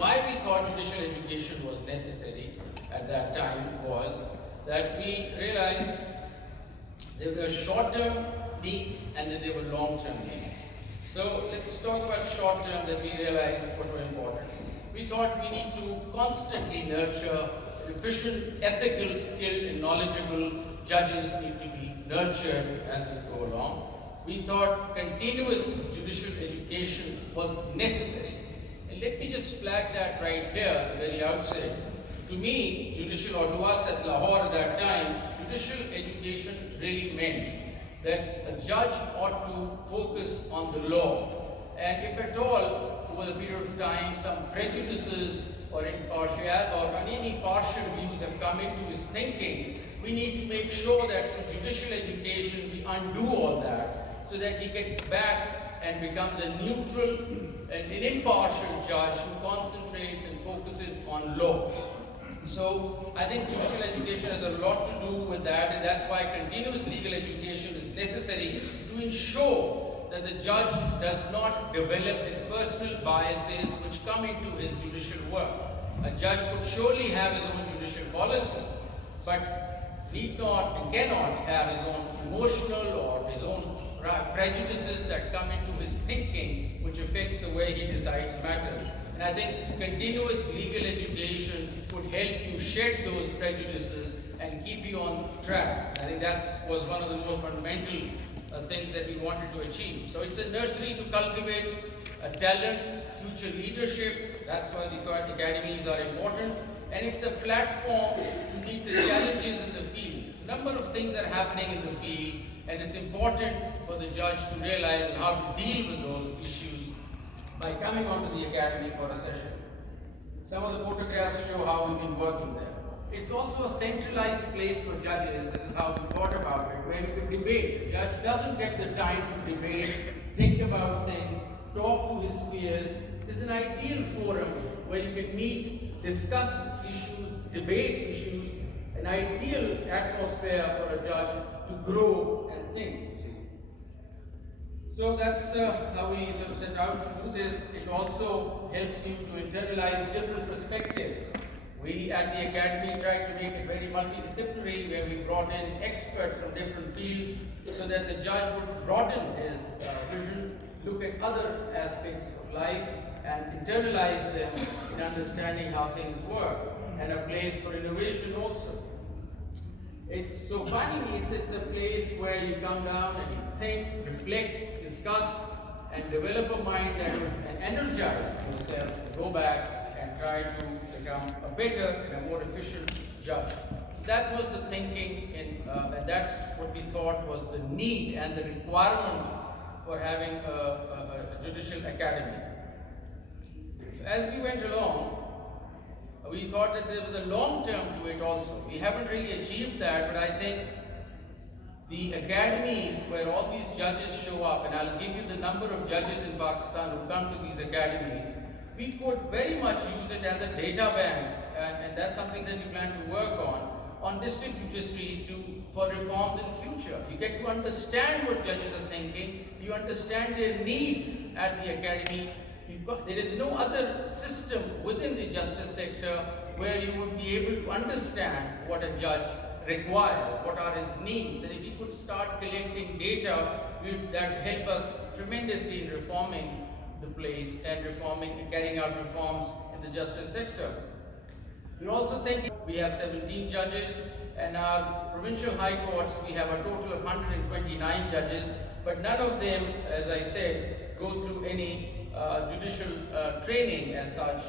why we thought judicial education was necessary at that time was that we realized there were short-term needs and then there were long-term needs. So let's talk about short-term that we realized what were important. We thought we need to constantly nurture efficient, ethical, skilled, and knowledgeable judges need to be nurtured as we go along. We thought continuous judicial education was necessary. And let me just flag that right here at the very outset. To me, judicial Audwas at Lahore at that time, judicial education really meant that a judge ought to focus on the law. And if at all, over a period of time, some prejudices or impartiality or any partial views have come into his thinking, we need to make sure that through judicial education we undo all that so that he gets back and becomes a neutral and an impartial judge who concentrates and focuses on law. So I think judicial education has a lot to do with that, and that's why continuous legal education is necessary to ensure that the judge does not develop his personal biases which come into his judicial work. A judge could surely have his own judicial policy, but need not and cannot have his own emotional or his own prejudices that come into his thinking, which affects the way he decides matters. And I think continuous legal education could help you shed those prejudices and keep you on track. I think that was one of the most fundamental things that we wanted to achieve. So it's a nursery to cultivate a talent, future leadership. That's why the academies are important. And it's a platform to meet the challenges in the field. A number of things are happening in the field, and it's important for the judge to realize how to deal with those issues by coming onto the academy for a session. Some of the photographs show how we've been working there. It's also a centralized place for judges. This is how we thought about it, where you can debate. The judge doesn't get the time to debate, think about things, talk to his peers. It's an ideal forum where you can meet, discuss issues, debate issues, an ideal atmosphere for a judge to grow and think. So that's how we sort of set out to do this. It also helps you to internalize different perspectives. We at the Academy tried to make it very multidisciplinary, where we brought in experts from different fields so that the judge would broaden his vision, look at other aspects of life and internalize them in understanding how things work, and a place for innovation also. It's so finally, it's a place where you come down and you think, reflect, discuss, and develop a mind that and energize yourself to go back and try to become a better and a more efficient judge. So that was the thinking, and that's what we thought was the need and the requirement for having a judicial academy. As we went along, we thought that there was a long term to it also. We haven't really achieved that, but I think the academies where all these judges show up, and I'll give you the number of judges in Pakistan who come to these academies, we could very much use it as a data bank, and that's something that we plan to work on district judiciary for reforms in future. You get to understand what judges are thinking, you understand their needs at the academy. There is no other system within the justice sector where you would be able to understand what a judge requires, what are his needs, and if you could start collecting data, that would help us tremendously in reforming the place and carrying out reforms in the justice sector. We're also thinking we have 17 judges, and our provincial high courts, we have a total of 129 judges, but none of them, as I said, go through any judicial training as such.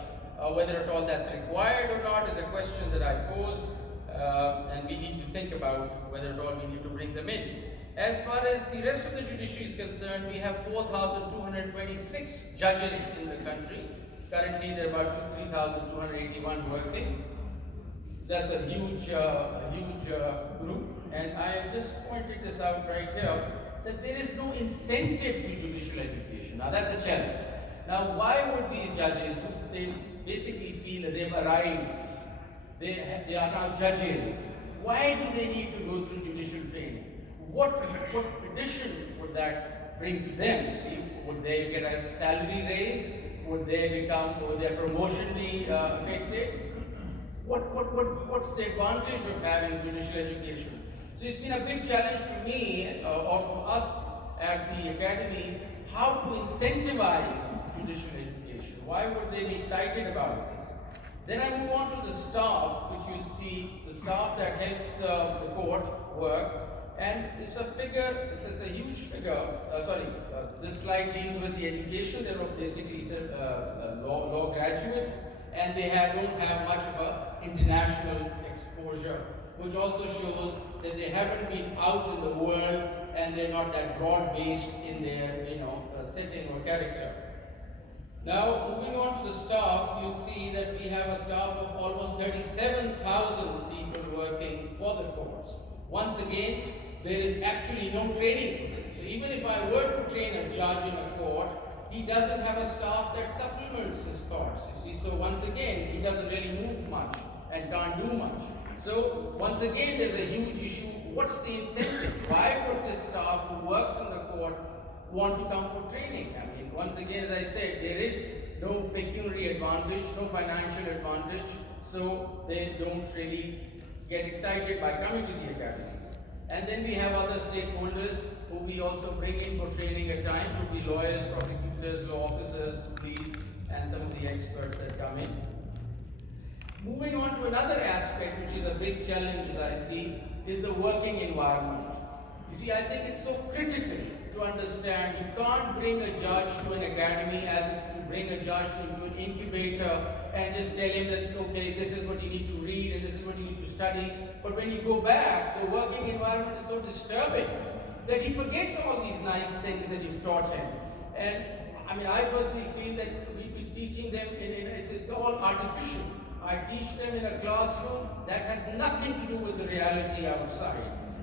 Whether at all that's required or not is a question that I pose, and we need to think about whether at all we need to bring them in. As far as the rest of the judiciary is concerned, we have 4,226 judges in the country. Currently, there are about 3,281 working. That's a huge group, and I have just pointed this out right here, that there is no incentive to judicial education. Now that's a challenge. Now why would these judges, who they basically feel that they've arrived, they are now judges, why do they need to go through judicial training? What addition would that bring to them? See, would they get a salary raise? Would their promotion be affected? What's the advantage of having judicial education? So it's been a big challenge for me or for us at the academies, how to incentivize judicial education. Why would they be excited about this? Then I move on to the staff, which you'll see, the staff that helps the court work. And it's a figure, it's a huge figure. This slide deals with the education. There are basically law graduates, and they don't have much of an international exposure, which also shows that they haven't been out in the world and they're not that broad-based in their setting or character. Now, moving on to the staff, you'll see that we have a staff of almost 37,000 people working for the courts. Once again, there is actually no training for them. So even if I were to train a judge in a court, he doesn't have a staff that supplements his thoughts, you see. So once again, he doesn't really move much and can't do much. So once again, there's a huge issue. What's the incentive? Why would this staff who works in the court want to come for training? I mean, once again, as I said, there is no pecuniary advantage, no financial advantage, so they don't really get excited by coming to the academies. And then we have other stakeholders who we also bring in for training at times, would be lawyers, prosecutors, law officers, police, and some of the experts that come in. Moving on to another aspect, which is a big challenge as I see, is the working environment. You see, I think it's so critical to understand you can't bring a judge to an academy as if to bring a judge into an incubator and just tell him that, okay, this is what you need to read and this is what you need to study. But when you go back, the working environment is so disturbing that he forgets all these nice things that you've taught him. And I mean, I personally feel that we've been teaching them, it's all artificial. I teach them in a classroom that has nothing to do with the reality outside.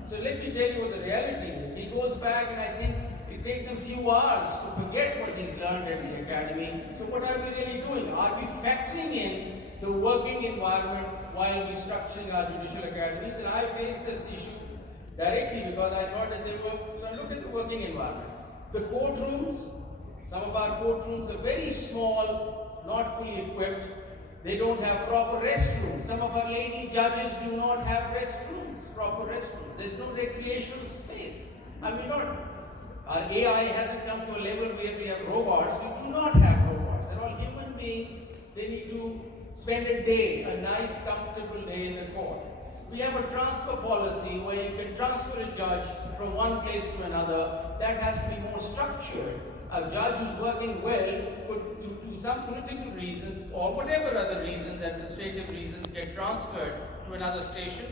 So let me tell you what the reality is. He goes back and I think it takes him a few hours to forget what he's learned at the academy. So what are we really doing? Are we factoring in the working environment while we're structuring our judicial academies? And I faced this issue directly because I thought that so I looked at the working environment. The courtrooms, some of our courtrooms are very small, not fully equipped. They don't have proper restrooms. Some of our lady judges do not have restrooms, proper restrooms. There's no recreational space. I mean, our AI hasn't come to a level where we have robots. We do not have robots. They're all human beings. They need to spend a day, a nice, comfortable day in the court. We have a transfer policy where you can transfer a judge from one place to another. That has to be more structured. A judge who's working well could, due to some political reasons or whatever other reasons, administrative reasons, get transferred to another station,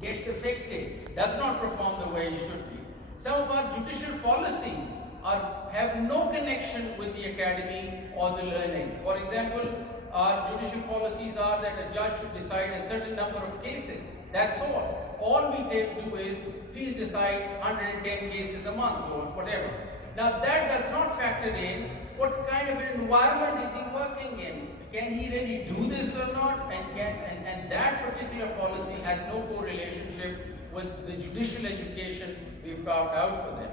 gets affected, does not perform the way he should be. Some of our judicial policies have no connection with the academy or the learning. For example, our judicial policies are that a judge should decide a certain number of cases. That's all. All we do is, please decide 110 cases a month or whatever. Now that does not factor in what kind of an environment is he working in. Can he really do this or not? And that particular policy has no correlationship with the judicial education we've carved out for them.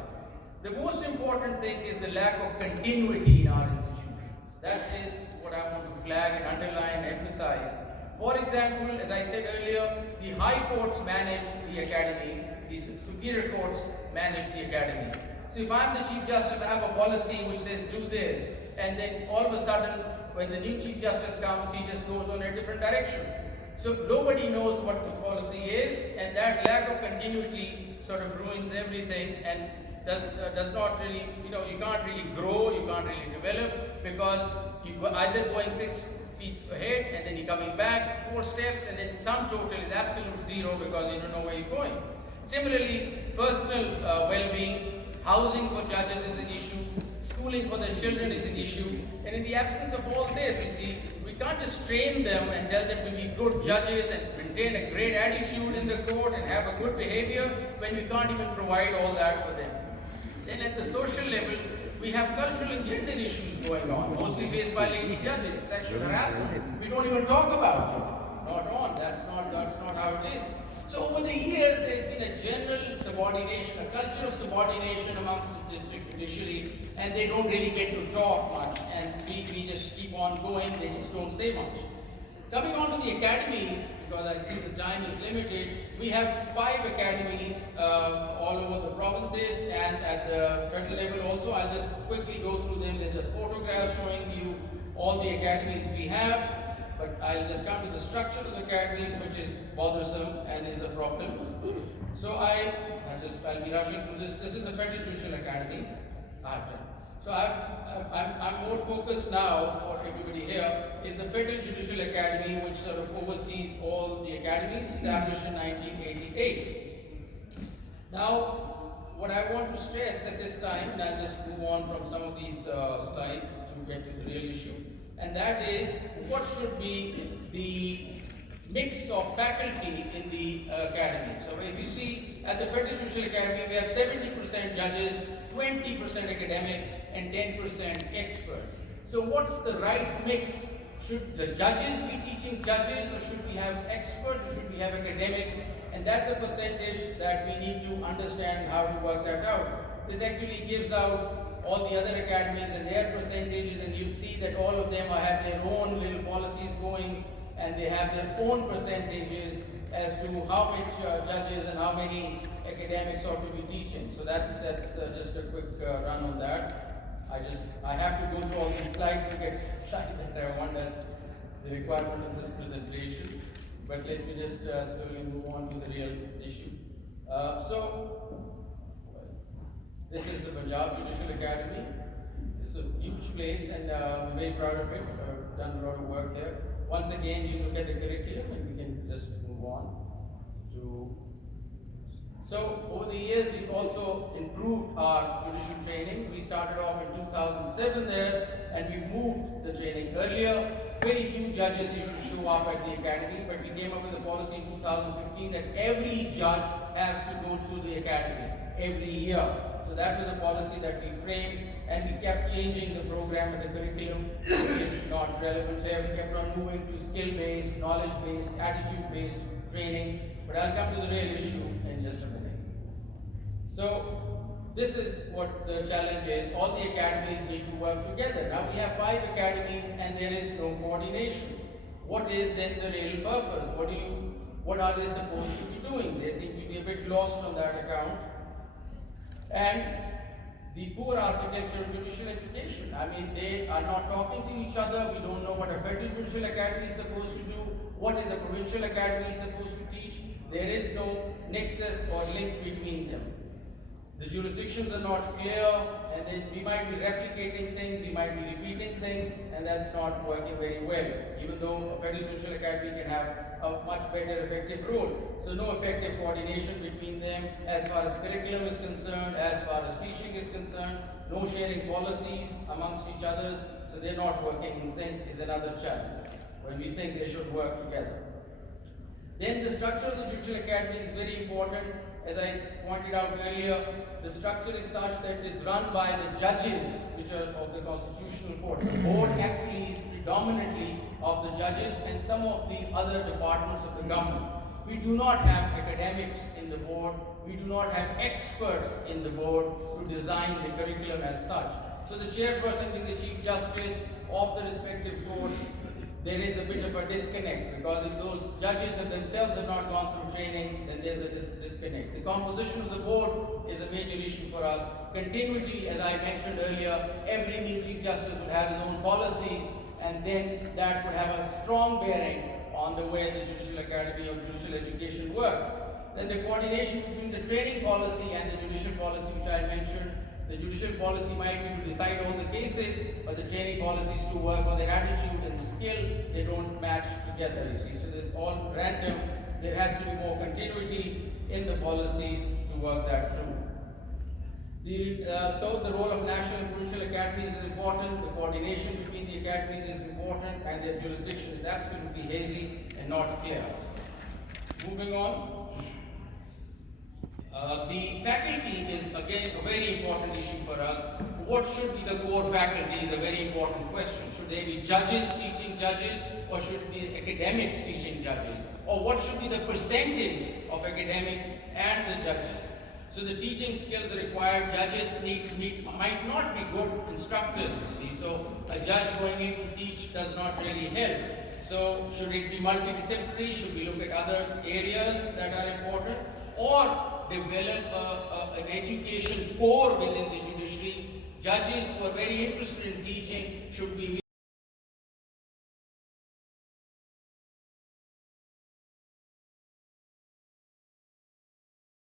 The most important thing is the lack of continuity in our institutions. That is what I want to flag and underline and emphasize. For example, as I said earlier, the high courts manage the academies, the superior courts manage the academies. So if I'm the Chief Justice, I have a policy which says do this, and then all of a sudden, when the new Chief Justice comes, he just goes on a different direction. So nobody knows what the policy is, and that lack of continuity sort of ruins everything and does not really, you can't really grow, you can't really develop, because you're either going 6 feet ahead and then you're coming back 4 steps, and then sum total is absolute zero because you don't know where you're going. Similarly, personal well-being, housing for judges is an issue, schooling for their children is an issue, and in the absence of all this, you see, we can't just train them and tell them to be good judges and maintain a great attitude in the court and have a good behavior when we can't even provide all that for them. Then at the social level, we have cultural and gender issues going on, mostly faced by lady judges, sexual harassment. We don't even talk about it. Not on, that's not how it is. So over the years, there's been a general subordination, a culture of subordination amongst the district judiciary, and they don't really get to talk much, and we just keep on going, they just don't say much. Coming on to the academies, because I see the time is limited, we have 5 academies all over the provinces and at the federal level also. I'll just quickly go through them. There's just photographs showing you all the academies we have, but I'll just come to the structure of the academies, which is bothersome and is a problem. So I'll be rushing through this. This is the Federal Judicial Academy. So I'm more focused now for everybody here is the Federal Judicial Academy, which sort of oversees all the academies established in 1988. Now, what I want to stress at this time, and I'll just move on from some of these slides to get to the real issue, and that is what should be the mix of faculty in the academy. So if you see at the Federal Judicial Academy, we have 70% judges, 20% academics, and 10% experts. So what's the right mix? Should the judges be teaching judges, or should we have experts, or should we have academics? And that's a percentage that we need to understand how to work that out. This actually gives out all the other academies and their percentages, and you see that all of them have their own little policies going, and they have their own percentages as to how much judges and how many academics ought to be teaching. So that's just a quick run on that. I have to go through all these slides to get started that I want. That's the requirement of this presentation. But let me just slowly move on to the real issue. This is the Punjab Judicial Academy. It's a huge place, and I'm very proud of it. I've done a lot of work here. Once again, you look at the curriculum, and we can just move on to. So, over the years, we've also improved our judicial training. We started off in 2007 there, and we moved the training. Earlier, very few judges used to show up at the academy, but we came up with a policy in 2015 that every judge has to go through the academy every year. So that was a policy that we framed, and we kept changing the program and the curriculum, which is not relevant here. We kept on moving to skill-based, knowledge-based, attitude-based training. But I'll come to the real issue in just a minute. So this is what the challenge is. All the academies need to work together. Now we have 5 academies and there is no coordination. What is then the real purpose? What are they supposed to be doing? They seem to be a bit lost on that account. And the poor architecture of judicial education. I mean, they are not talking to each other. We don't know what a Federal Judicial Academy is supposed to do. What is a Provincial Academy supposed to teach? There is no nexus or link between them. The jurisdictions are not clear, and then we might be replicating things, we might be repeating things, and that's not working very well, even though a Federal Judicial Academy can have a much better effective role. So no effective coordination between them as far as curriculum is concerned, as far as teaching is concerned, no sharing policies amongst each others, so they're not working in sync is another challenge when we think they should work together. Then the structure of the Judicial Academy is very important. As I pointed out earlier, the structure is such that it is run by the judges, which are of the Constitutional Court. The board actually is predominantly of the judges and some of the other departments of the government. We do not have academics in the board. We do not have experts in the board to design the curriculum as such. So the chairperson being the Chief Justice of the respective courts, there is a bit of a disconnect, because if those judges themselves have not gone through training, then there's a disconnect. The composition of the board is a major issue for us. Continuity, as I mentioned earlier, every new Chief Justice will have his own policies, and then that would have a strong bearing on the way the Judicial Academy or judicial education works. Then the coordination between the training policy and the judicial policy, which I mentioned. The judicial policy might be to decide all the cases, but the training policies to work on their attitude and the skill, they don't match together, you see. So this is all random. There has to be more continuity in the policies to work that through. So the role of national and provincial academies is important. The coordination between the academies is important, and their jurisdiction is absolutely hazy and not clear. Moving on. The faculty is again a very important issue for us. what should be the core faculty is a very important question. Should they be judges teaching judges, or should it be academics teaching judges? Or what should be the percentage of academics and the judges? So the teaching skills required, judges might not be good instructors, you see. So a judge going in to teach does not really help. So should it be multidisciplinary? Should we look at other areas that are important? Or develop an education core within the judiciary? Judges who are very interested in teaching, should we